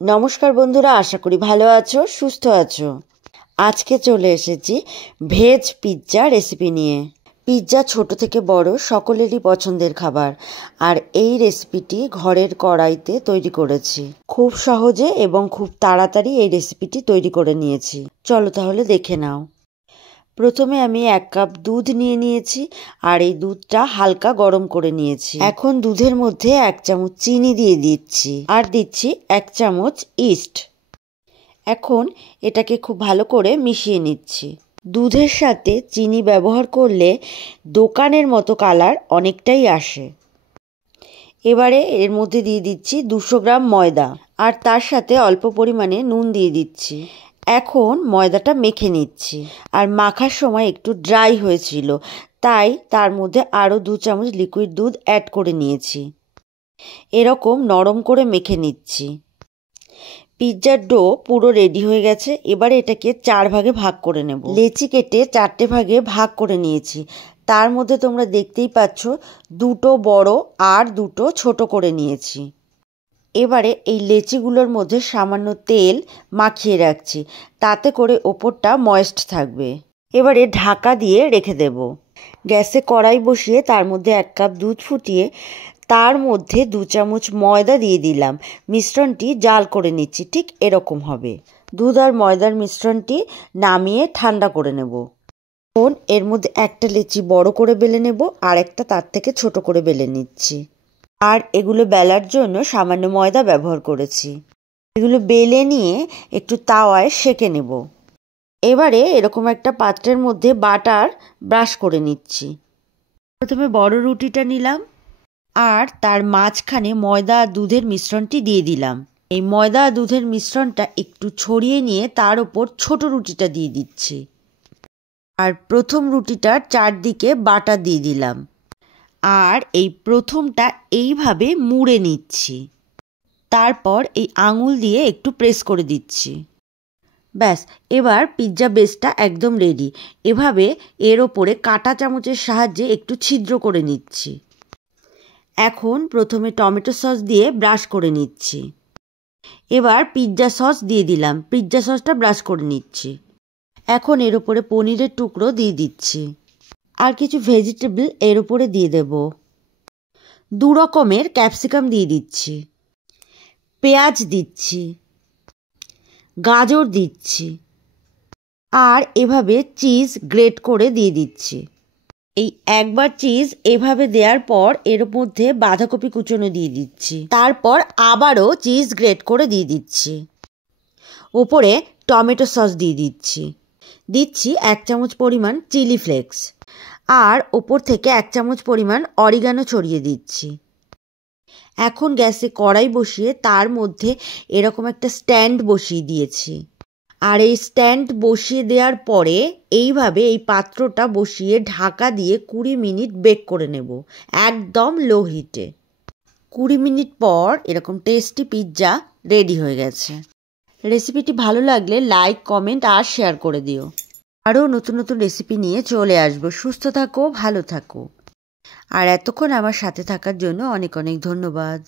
নমস্কার বন্ধুরা, আশা করি ভালো আছো, সুস্থ আছো। আজকে চলে এসেছি ভেজ পিৎজা রেসিপি নিয়ে। পিৎজা ছোট থেকে বড় সকলেরই পছন্দের খাবার, আর এই রেসিপিটি ঘরের কড়াইতে তৈরি করেছি। খুব সহজে এবং খুব তাড়াতাড়ি এই রেসিপিটি তৈরি করে নিয়েছি। চলো তাহলে দেখে নাও। প্রথমে আমি 1 কাপ দুধ নিয়ে নিয়েছি, আর এই দুধটা হালকা গরম করে নিয়েছি। এখন দুধের মধ্যে 1 চামচ চিনি দিয়ে দিচ্ছি, আর দিচ্ছি 1 চামচ ইস্ট। এখন এটাকে খুব ভালো করে মিশিয়ে নিচ্ছি। দুধের সাথে চিনি ব্যবহার করলে দোকানের মতো কালার অনেকটাই আসে। এবারে এর মধ্যে দিয়ে দিচ্ছি 200 গ্রাম ময়দা, আর তার সাথে অল্প পরিমাণে নুন দিয়ে দিচ্ছি। এখন ময়দাটা মেখে নিচ্ছি, আর মাখার সময় একটু ড্রাই হয়েছিল, তাই তার মধ্যে আরও 2 চামচ লিকুইড দুধ অ্যাড করে নিয়েছি। এরকম নরম করে মেখে নিচ্ছি। পিৎজার ডো পুরো রেডি হয়ে গেছে। এবারে এটাকে 4 ভাগে ভাগ করে নেব। লেচি কেটে 4টে ভাগে ভাগ করে নিয়েছি। তার মধ্যে তোমরা দেখতেই পাচ্ছ 2টো বড় আর 2টো ছোট করে নিয়েছি। এবারে এই লেচিগুলোর মধ্যে সামান্য তেল মাখিয়ে রাখছি, তাতে করে ওপরটা ময়েস্ট থাকবে। এবারে ঢাকা দিয়ে রেখে দেব। গ্যাসে কড়াই বসিয়ে তার মধ্যে 1 কাপ দুধ ফুটিয়ে তার মধ্যে 2 চামচ ময়দা দিয়ে দিলাম। মিশ্রণটি জাল করে নিচ্ছি, ঠিক এরকম হবে। দুধ আর ময়দার মিশ্রণটি নামিয়ে ঠান্ডা করে নেব। এখন এর মধ্যে একটা লেচি বড় করে বেলে নেব, আর একটা তার থেকে ছোট করে বেলে নিচ্ছি। আর এগুলো বেলার জন্য সামান্য ময়দা ব্যবহার করেছি। এগুলো বেলে নিয়ে একটু তাওয়ায় সেঁকে নেব। এবারে এরকম একটা পাত্রের মধ্যে বাটার ব্রাশ করে নিচ্ছি। প্রথমে বড় রুটিটা নিলাম, আর তার মাঝখানে ময়দা আর দুধের মিশ্রণটি দিয়ে দিলাম। এই ময়দা আর দুধের মিশ্রণটা একটু ছড়িয়ে নিয়ে তার উপর ছোট রুটিটা দিয়ে দিচ্ছি, আর প্রথম রুটিটার চারদিকে বাটার দিয়ে দিলাম, আর এই প্রথমটা এইভাবে মুড়ে নিচ্ছি। তারপর এই আঙুল দিয়ে একটু প্রেস করে দিচ্ছি। ব্যাস, এবার পিৎজা বেসটা একদম রেডি। এভাবে এর ওপরে কাঁটা চামচের সাহায্যে একটু ছিদ্র করে নিচ্ছি। এখন প্রথমে টমেটো সস দিয়ে ব্রাশ করে নিচ্ছি। এবার পিৎজা সস দিয়ে দিলাম। পিৎজা সসটা ব্রাশ করে নিচ্ছি। এখন এর ওপরে পনিরের টুকরো দিয়ে দিচ্ছি, আর কিছু ভেজিটেবল এর উপরে দিয়ে দেব। 2 রকমের ক্যাপসিকাম দিয়ে দিচ্ছি, পেঁয়াজ দিচ্ছি, গাজর দিচ্ছি, আর এভাবে চিজ গ্রেট করে দিয়ে দিচ্ছি। এই একবার চিজ এভাবে দেওয়ার পর এর মধ্যে বাঁধাকপি কুচনো দিয়ে দিচ্ছি। তারপর আবারও চিজ গ্রেট করে দিয়ে দিচ্ছি। ওপরে টমেটো সস দিয়ে দিচ্ছি। দিচ্ছি 1 চামচ পরিমাণ চিলি ফ্লেক্স, আর ওপর থেকে 1 চামচ পরিমাণ অরিগানো ছড়িয়ে দিচ্ছি। এখন গ্যাসে কড়াই বসিয়ে তার মধ্যে এরকম একটা স্ট্যান্ড বসিয়ে দিয়েছি, আর এই স্ট্যান্ড বসিয়ে দেওয়ার পরে এইভাবে এই পাত্রটা বসিয়ে ঢাকা দিয়ে 20 মিনিট বেক করে নেব, একদম লো হিটে। 20 মিনিট পর এরকম টেস্টি পিৎজা রেডি হয়ে গেছে। রেসিপিটি ভালো লাগলে লাইক, কমেন্ট আর শেয়ার করে দিও। আরও নতুন নতুন রেসিপি নিয়ে চলে আসবো। সুস্থ থাকো, ভালো থাকো, আর এতক্ষণ আমার সাথে থাকার জন্য অনেক অনেক ধন্যবাদ।